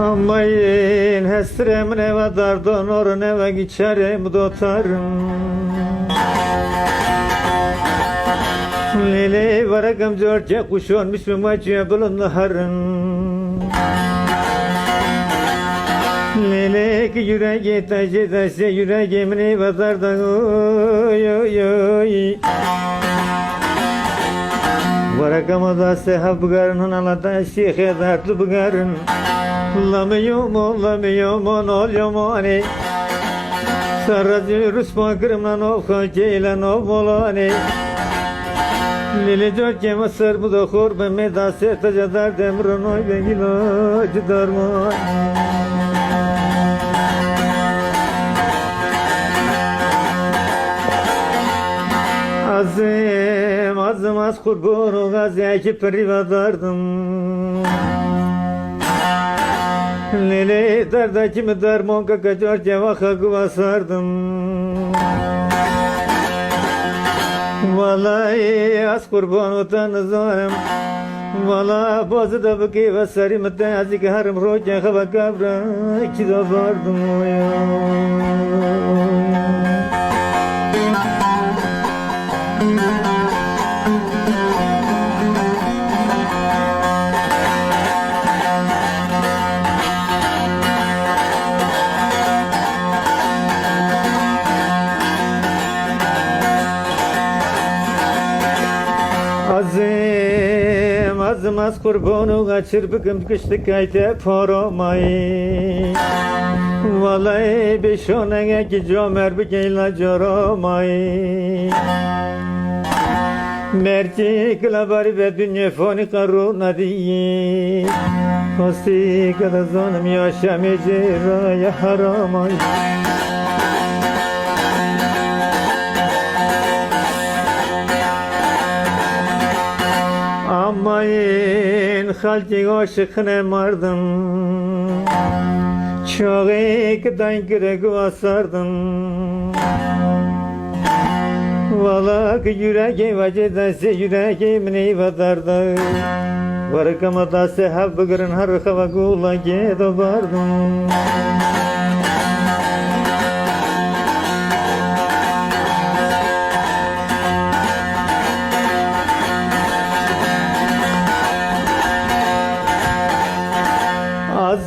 Amayın hesrem neve dardon or neve geçerim dotarım. Lili varakam George kuşon mişmi maçıya bulun harın Lili ki yüreği taşı taşı yüreğimin vadardan oy oy oy Varakama da sehab garın alada şeyhe dertli bugarın Lamıyım olamıyım on olyum ani Sarracı Rusma kırımlan of ceylan of molani Lili George Mısır bu da kurbe medase tacadar demrun oy ilacı darman kurban gaziye ki privadardım Lili darda kimi darmon kaka George vaka kuvasardım. Vallahi az kurban utanızım Valla bazı da bıkı ve sarı mıtta azik harım roca hava kabra iki da vardım. ya. Azim azım az kurbonu kaçır bıkım kışlık kayte poromayı Vallahi beş onenge ki comer bükeyla coromayı Merci klabari ve dünya foni karuna diye Kosti kada zonum yaşamayacı raya haramayı Amayın halki aşıkne mardım Çok ekten kire kuvasardım Valla ki yüreğim vacedese yüreğim ne vadarda Varkama da sehab bıgırın har hava kula gedo vardım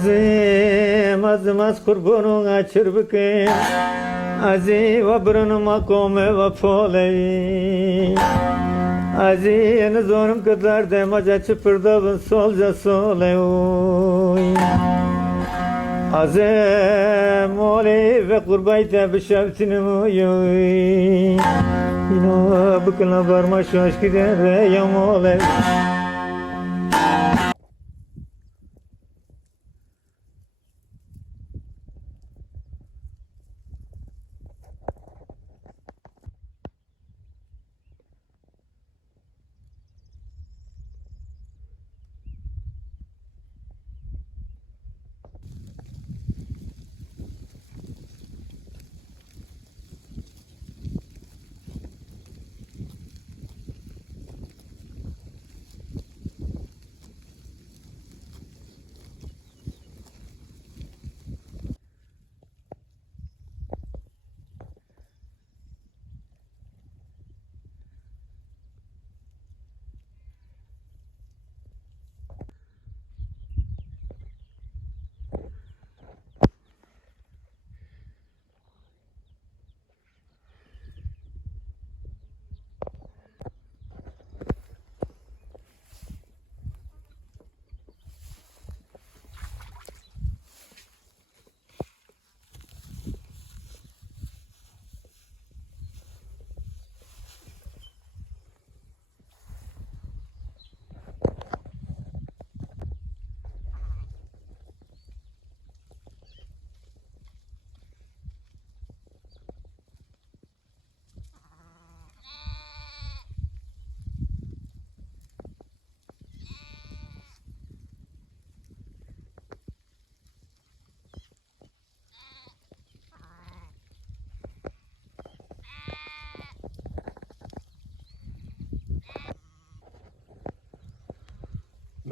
Azim azim az kurbanın açır bıkım Azi ve brunu makome ve polevi Azi yeni zorum kadar demaca çıpırdavın solca sole uy Azem oli ve kurbayte bişevtinim uy Yine bıkına varma şoş gider reyam olev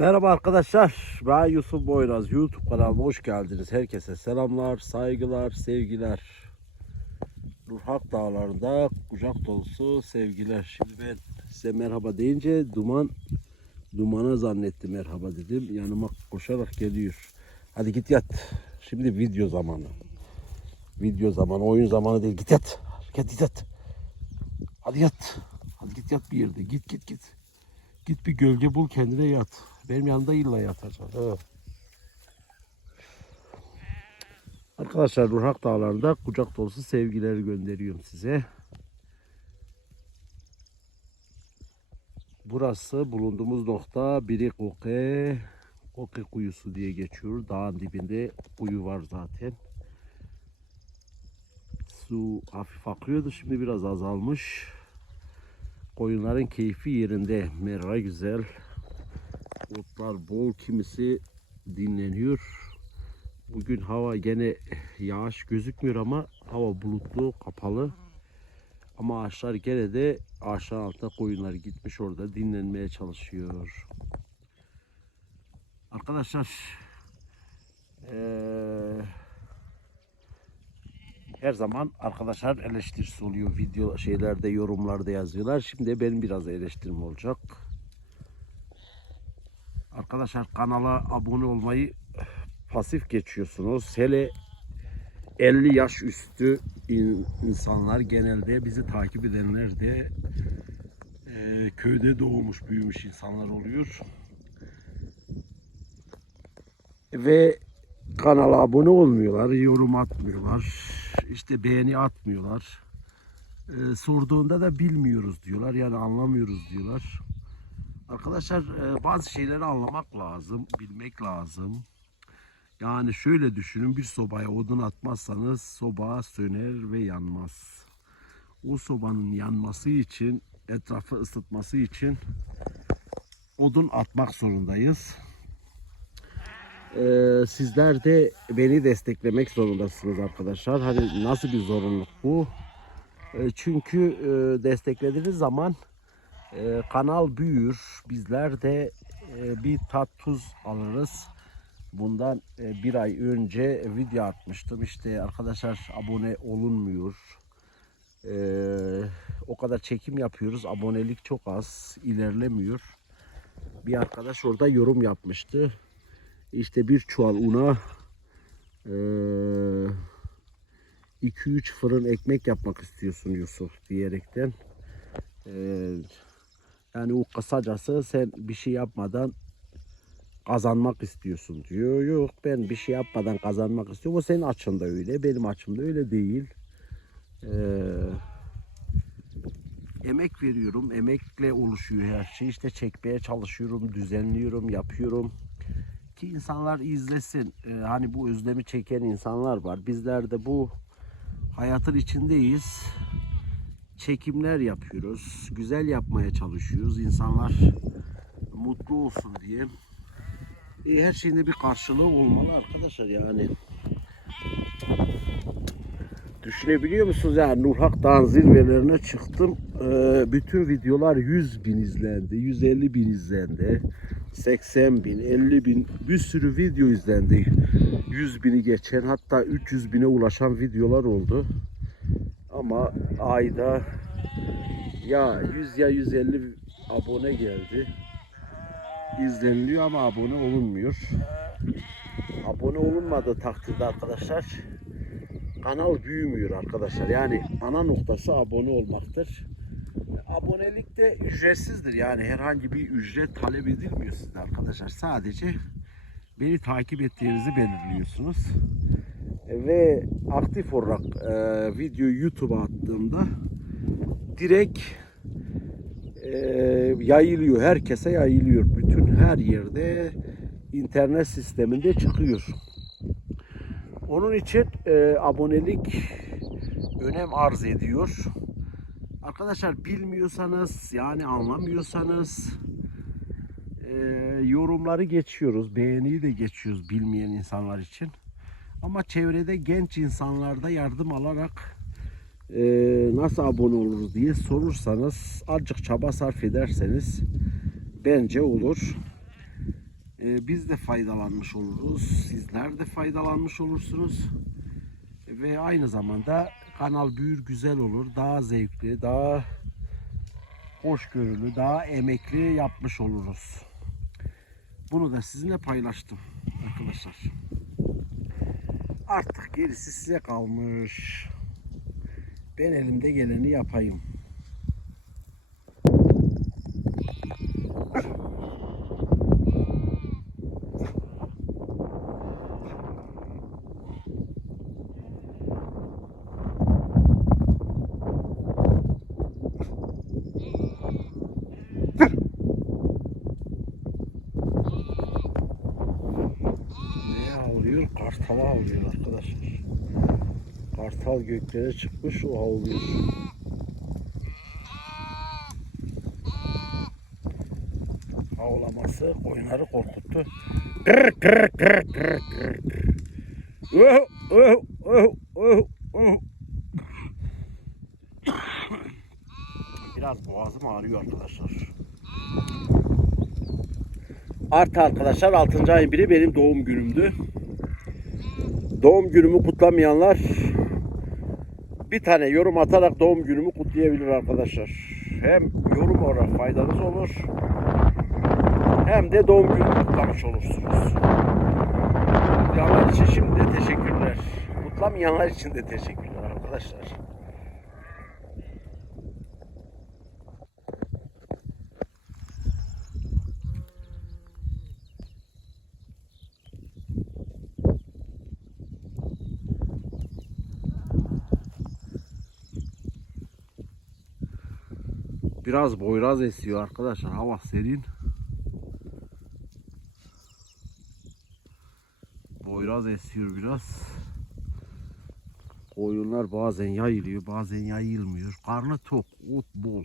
Merhaba arkadaşlar. Ben Yusuf Boyraz. YouTube kanalıma hoş geldiniz. Herkese selamlar, saygılar, sevgiler. Nurhak Dağları'nda kucak dolusu sevgiler. Şimdi ben size merhaba deyince duman dumana zannetti merhaba dedim. Yanıma koşarak geliyor. Hadi git yat. Şimdi video zamanı. Video zamanı, oyun zamanı değil. Git yat. Git, git yat. Hadi yat. Hadi git yat bir yerde. Git git git. Git bir gölge bul kendine yat. Benim yanımda illa yatacaksın. ha. Arkadaşlar Nurhak Dağları'nda kucak dolusu sevgileri gönderiyorum size. Burası bulunduğumuz nokta Biri Koke, Koke kuyusu diye geçiyor. Dağın dibinde kuyu var zaten. Su hafif akıyordu şimdi biraz azalmış. Koyunların keyfi yerinde. Mera güzel. Otlar bol kimisi dinleniyor. Bugün hava gene yağış gözükmüyor ama hava bulutlu, kapalı. Ama ağaçlar gene de ağaçların altında koyunlar gitmiş orada dinlenmeye çalışıyor. Arkadaşlar eee, her zaman arkadaşlar eleştirisi oluyor. Video şeylerde yorumlarda yazıyorlar. Şimdi benim biraz eleştirim olacak. Arkadaşlar kanala abone olmayı pasif geçiyorsunuz. Hele 50 yaş üstü in- insanlar genelde bizi takip edenler de e, köyde doğmuş büyümüş insanlar oluyor. Ve kanala abone olmuyorlar, yorum atmıyorlar, işte beğeni atmıyorlar. E, sorduğunda da bilmiyoruz diyorlar, yani anlamıyoruz diyorlar. Arkadaşlar e, bazı şeyleri anlamak lazım, bilmek lazım. Yani şöyle düşünün bir sobaya odun atmazsanız soba söner ve yanmaz. O sobanın yanması için, etrafı ısıtması için odun atmak zorundayız. Ee, sizler de beni desteklemek zorundasınız arkadaşlar. Hani nasıl bir zorunluluk bu? Ee, çünkü e, desteklediğiniz zaman e, kanal büyür. Bizler de e, bir tat tuz alırız. Bundan e, bir ay önce video atmıştım. İşte arkadaşlar abone olunmuyor. E, o kadar çekim yapıyoruz. Abonelik çok az. ilerlemiyor. Bir arkadaş orada yorum yapmıştı. İşte bir çuval una 2-3 fırın ekmek yapmak istiyorsun Yusuf diyerekten. E, yani o kısacası sen bir şey yapmadan kazanmak istiyorsun diyor. Yok ben bir şey yapmadan kazanmak istiyorum. O senin açında öyle. Benim açımda öyle değil. Ee, emek veriyorum. Emekle oluşuyor her şey. İşte çekmeye çalışıyorum, düzenliyorum, yapıyorum. Ki insanlar izlesin. Ee, hani bu özlemi çeken insanlar var. Bizler de bu hayatın içindeyiz. Çekimler yapıyoruz. Güzel yapmaya çalışıyoruz. İnsanlar mutlu olsun diye. E, her şeyin de bir karşılığı olmalı arkadaşlar yani. Düşünebiliyor musunuz ya Nurhak Dağı'nın zirvelerine çıktım. Ee, bütün videolar 100 bin izlendi, 150 bin izlendi, 80 bin, 50 bin bir sürü video izlendi. 100 bini geçen hatta 300 bine ulaşan videolar oldu. Ama ayda ya 100 ya 150 abone geldi izleniliyor ama abone olunmuyor. Abone olunmadığı takdirde arkadaşlar kanal büyümüyor arkadaşlar. Yani ana noktası abone olmaktır. Abonelik de ücretsizdir. Yani herhangi bir ücret talep edilmiyor sizden arkadaşlar. Sadece beni takip ettiğinizi belirliyorsunuz. Ve aktif olarak e, videoyu YouTube'a attığımda direkt e, yayılıyor. Herkese yayılıyor. Bütün her yerde internet sisteminde çıkıyor. Onun için e, abonelik önem arz ediyor. Arkadaşlar bilmiyorsanız yani anlamıyorsanız e, yorumları geçiyoruz. Beğeniyi de geçiyoruz bilmeyen insanlar için. Ama çevrede genç insanlarda yardım alarak e, nasıl abone oluruz diye sorursanız azıcık çaba sarf ederseniz bence olur. Ee, biz de faydalanmış oluruz. Sizler de faydalanmış olursunuz. Ve aynı zamanda kanal büyür güzel olur. Daha zevkli, daha hoşgörülü, daha emekli yapmış oluruz. Bunu da sizinle paylaştım arkadaşlar. Artık gerisi size kalmış. Ben elimde geleni yapayım. Ne havlıyor? Kartal havlıyor arkadaşlar. Kartal göklere çıkmış o havlıyor. Havlaması koyunları korkuttu. Kır kır kır kır kır kır. Oh, oh, oh, oh, oh. Biraz boğazım ağrıyor arkadaşlar. Artı arkadaşlar 6. ayın biri benim doğum günümdü. Doğum günümü kutlamayanlar bir tane yorum atarak doğum günümü kutlayabilir arkadaşlar. Hem yorum olarak faydanız olur hem de doğum günümü kutlamış olursunuz. Kutlayanlar için şimdi teşekkürler. Kutlamayanlar için de teşekkürler arkadaşlar. Biraz boyraz esiyor arkadaşlar. Hava serin. Boyraz esiyor biraz. Koyunlar bazen yayılıyor, bazen yayılmıyor. Karnı tok, ot bol.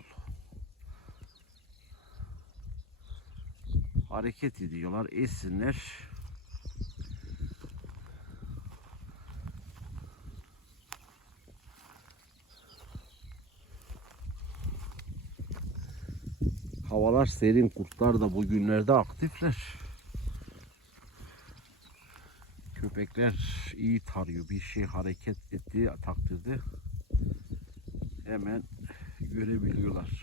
Hareket ediyorlar, esinler. Havalar serin, kurtlar da bugünlerde aktifler. Köpekler iyi tarıyor. Bir şey hareket ettiği takdirde hemen görebiliyorlar.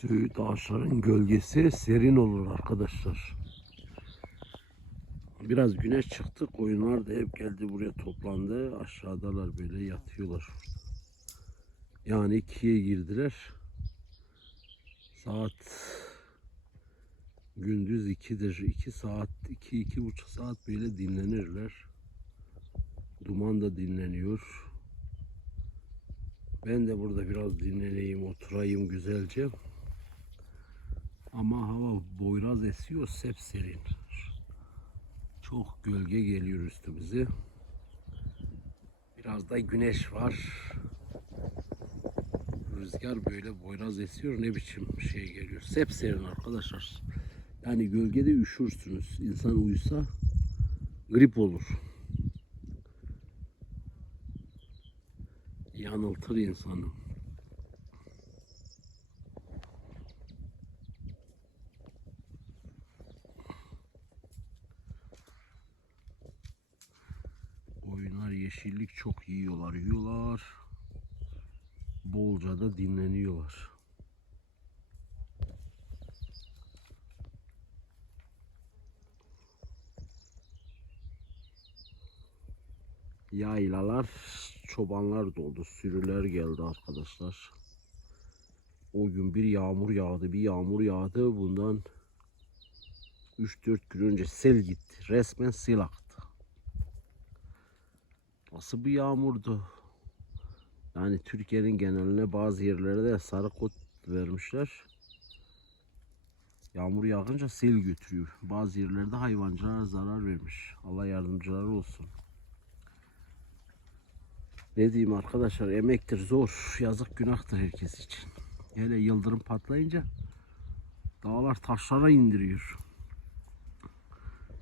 Söğüt ağaçların gölgesi serin olur arkadaşlar. Biraz güneş çıktı. Koyunlar da hep geldi buraya toplandı. Aşağıdalar böyle yatıyorlar. Yani ikiye girdiler. Saat gündüz ikidir. iki saat, iki, iki buçuk saat böyle dinlenirler. Duman da dinleniyor. Ben de burada biraz dinleneyim, oturayım güzelce. Ama hava boyraz esiyor, sepserin. Çok gölge geliyor üstümüze. Biraz da güneş var. Rüzgar böyle boyraz esiyor. Ne biçim şey geliyor. Sepserin arkadaşlar. Yani gölgede üşürsünüz. İnsan uyusa grip olur. Yanıltır insanı. Yeşillik çok yiyorlar, yiyorlar. Bolca da dinleniyorlar. Yaylalar, çobanlar doldu, sürüler geldi arkadaşlar. O gün bir yağmur yağdı, bir yağmur yağdı. Bundan 3-4 gün önce sel gitti. Resmen sel aktı. Nasıl bir yağmurdu? Yani Türkiye'nin geneline bazı yerlerde de sarı kod vermişler. Yağmur yağınca sel götürüyor. Bazı yerlerde hayvancılara zarar vermiş. Allah yardımcıları olsun. Ne diyeyim arkadaşlar emektir zor. Yazık günahtır herkes için. Hele yıldırım patlayınca dağlar taşlara indiriyor.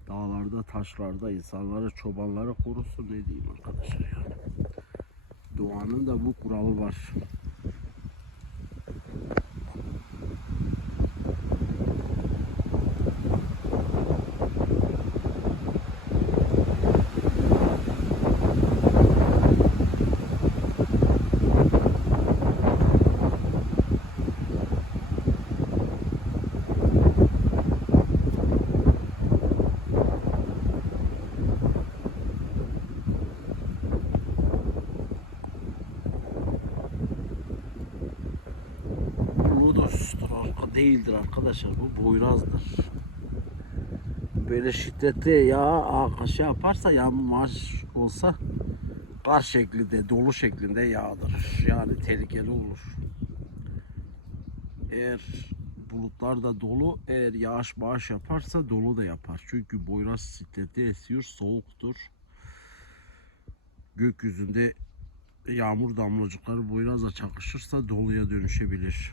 Dağlarda taşlarda insanları çobanları korusun ne diyeyim arkadaşlar yani. Doğanın da bu kuralı var. Arkadaşlar bu boyrazdır. Böyle şiddetli yağ şey yaparsa yağmur olsa kar şeklinde dolu şeklinde yağdırır. Yani tehlikeli olur. Eğer bulutlar da dolu eğer yağış bağış yaparsa dolu da yapar. Çünkü boyraz şiddetli esiyor soğuktur. Gökyüzünde yağmur damlacıkları boyrazla çakışırsa doluya dönüşebilir.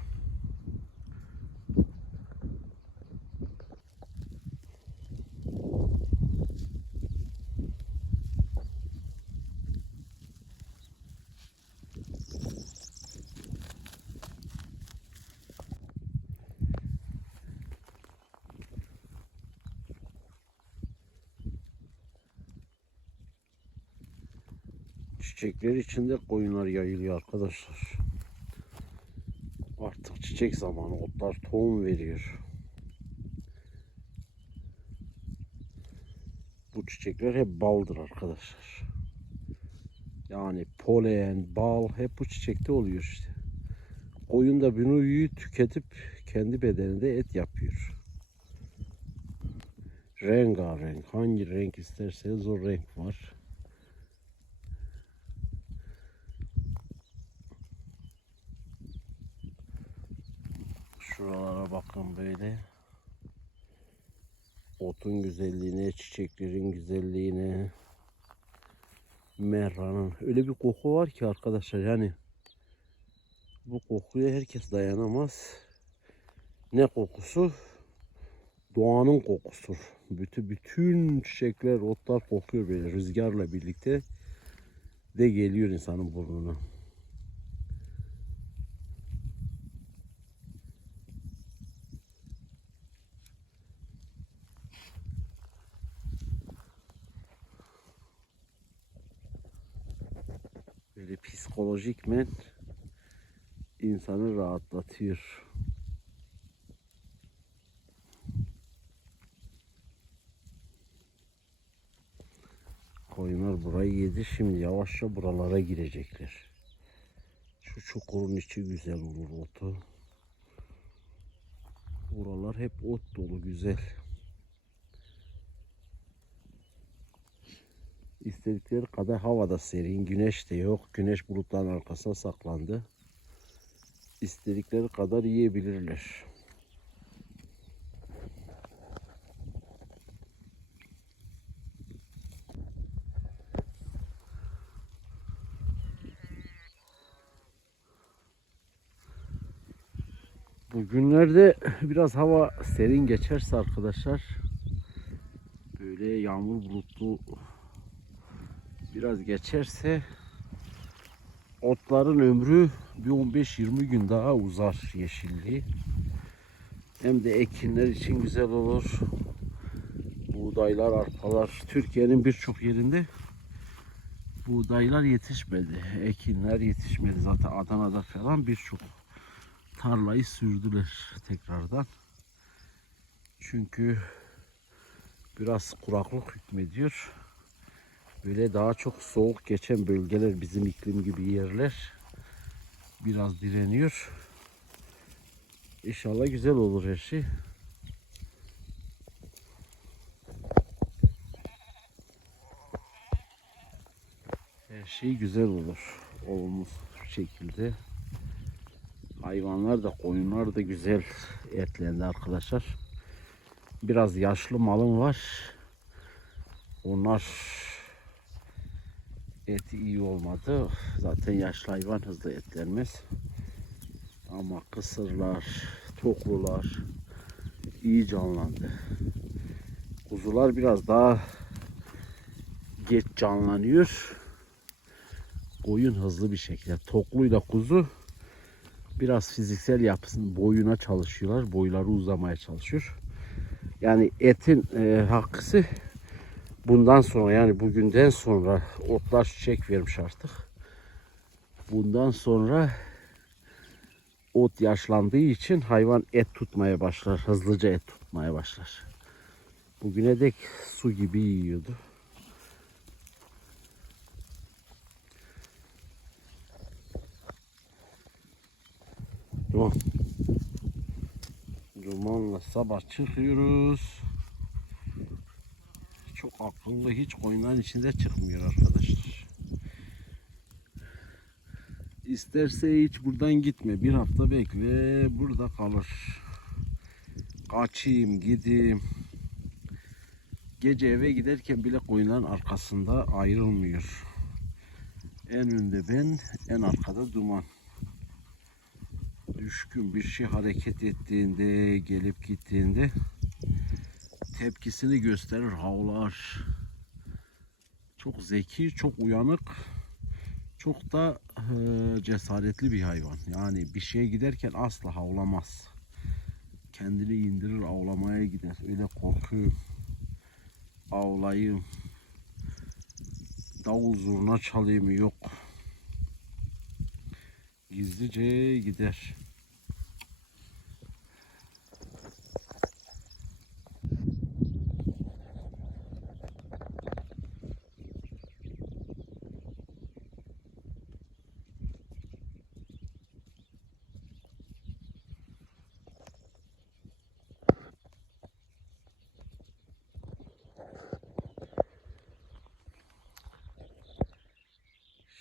Çiçekler içinde koyunlar yayılıyor arkadaşlar. Artık çiçek zamanı. Otlar tohum veriyor. Bu çiçekler hep baldır arkadaşlar. Yani polen, bal hep bu çiçekte oluyor işte. Koyun da bunu tüketip kendi bedeninde et yapıyor. Rengarenk. Hangi renk isterseniz o renk var. Şuralara bakın böyle. Otun güzelliğine, çiçeklerin güzelliğine. Merranın. Öyle bir koku var ki arkadaşlar yani. Bu kokuya herkes dayanamaz. Ne kokusu? Doğanın kokusudur. Bütün, bütün çiçekler, otlar kokuyor böyle rüzgarla birlikte de geliyor insanın burnuna. Böyle psikolojikmen insanı rahatlatıyor. Koyunlar burayı yedi. Şimdi yavaşça buralara girecekler. Şu çukurun içi güzel olur otu. Buralar hep ot dolu güzel. İstedikleri kadar havada serin, güneş de yok. Güneş bulutların arkasına saklandı. İstedikleri kadar yiyebilirler. Bugünlerde biraz hava serin geçerse arkadaşlar böyle yağmur bulutlu biraz geçerse otların ömrü bir 15-20 gün daha uzar yeşilliği. Hem de ekinler için güzel olur. Buğdaylar, arpalar Türkiye'nin birçok yerinde buğdaylar yetişmedi. Ekinler yetişmedi. Zaten Adana'da falan birçok tarlayı sürdüler tekrardan. Çünkü biraz kuraklık hükmediyor. Böyle daha çok soğuk geçen bölgeler bizim iklim gibi yerler biraz direniyor. İnşallah güzel olur her şey. Her şey güzel olur. Olumlu şekilde. Hayvanlar da koyunlar da güzel etlendi arkadaşlar. biraz yaşlı malım var. Onlar eti iyi olmadı. Zaten yaşlı hayvan hızlı etlenmez. Ama kısırlar, toklular iyi canlandı. Kuzular biraz daha geç canlanıyor. Koyun hızlı bir şekilde. Tokluyla kuzu biraz fiziksel yapısın boyuna çalışıyorlar. Boyları uzamaya çalışıyor. Yani etin e, hakkısı bundan sonra yani bugünden sonra otlar çiçek vermiş artık. Bundan sonra ot yaşlandığı için hayvan et tutmaya başlar. Hızlıca et tutmaya başlar. Bugüne dek su gibi yiyordu. Duman. Dumanla sabah çıkıyoruz. Akıllı hiç koyunların içinde çıkmıyor arkadaşlar. İsterse hiç buradan gitme. Bir hafta bekle burada kalır. Kaçayım gideyim. Gece eve giderken bile koyunların arkasında ayrılmıyor. En önde ben, en arkada duman. Düşkün bir şey hareket ettiğinde, gelip gittiğinde tepkisini gösterir, havlar. Çok zeki, çok uyanık, çok da eee, cesaretli bir hayvan. Yani bir şeye giderken asla havlamaz. Kendini indirir, avlamaya gider. Öyle korkuyorum, avlayayım, davul zurna çalayım yok. Gizlice gider.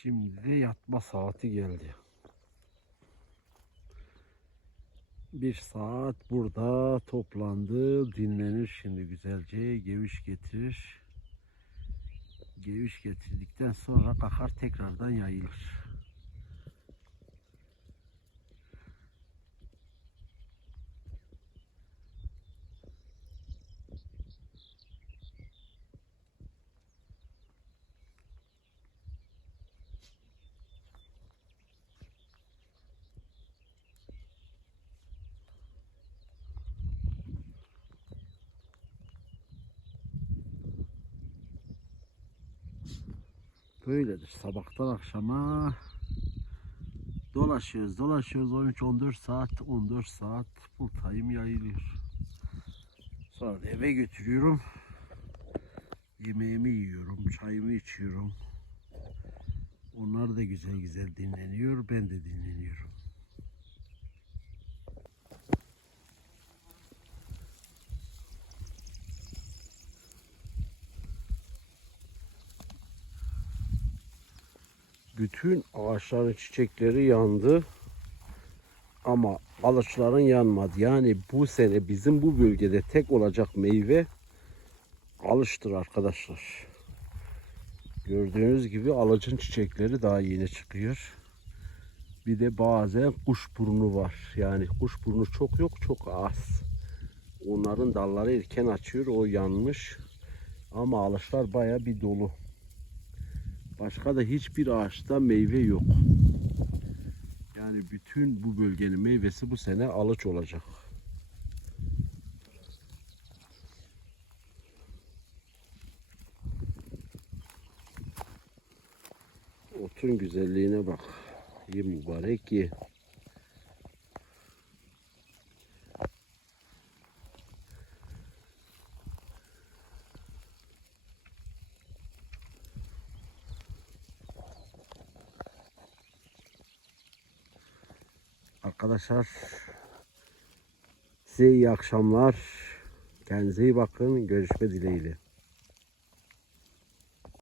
Şimdi saati geldi. Bir saat burada toplandı, dinlenir şimdi güzelce, geviş getirir. Geviş getirdikten sonra kalkar tekrardan yayılır. Böyledir. Sabahtan akşama dolaşıyoruz, dolaşıyoruz. 13-14 saat, 14 saat full time yayılıyor. Sonra eve götürüyorum. Yemeğimi yiyorum, çayımı içiyorum. Onlar da güzel güzel dinleniyor, ben de dinleniyorum. Bütün ağaçların çiçekleri yandı. Ama alıçların yanmadı. Yani bu sene bizim bu bölgede tek olacak meyve alıştır arkadaşlar. Gördüğünüz gibi alıcın çiçekleri daha yeni çıkıyor. Bir de bazen kuşburnu var. Yani kuşburnu çok yok çok az. Onların dalları erken açıyor. O yanmış. Ama alışlar baya bir dolu. Başka da hiçbir ağaçta meyve yok. Yani bütün bu bölgenin meyvesi bu sene alıç olacak. Otun güzelliğine bak. Ye mübarek ye. Arkadaşlar size iyi akşamlar. Kendinize iyi bakın. Görüşme dileğiyle.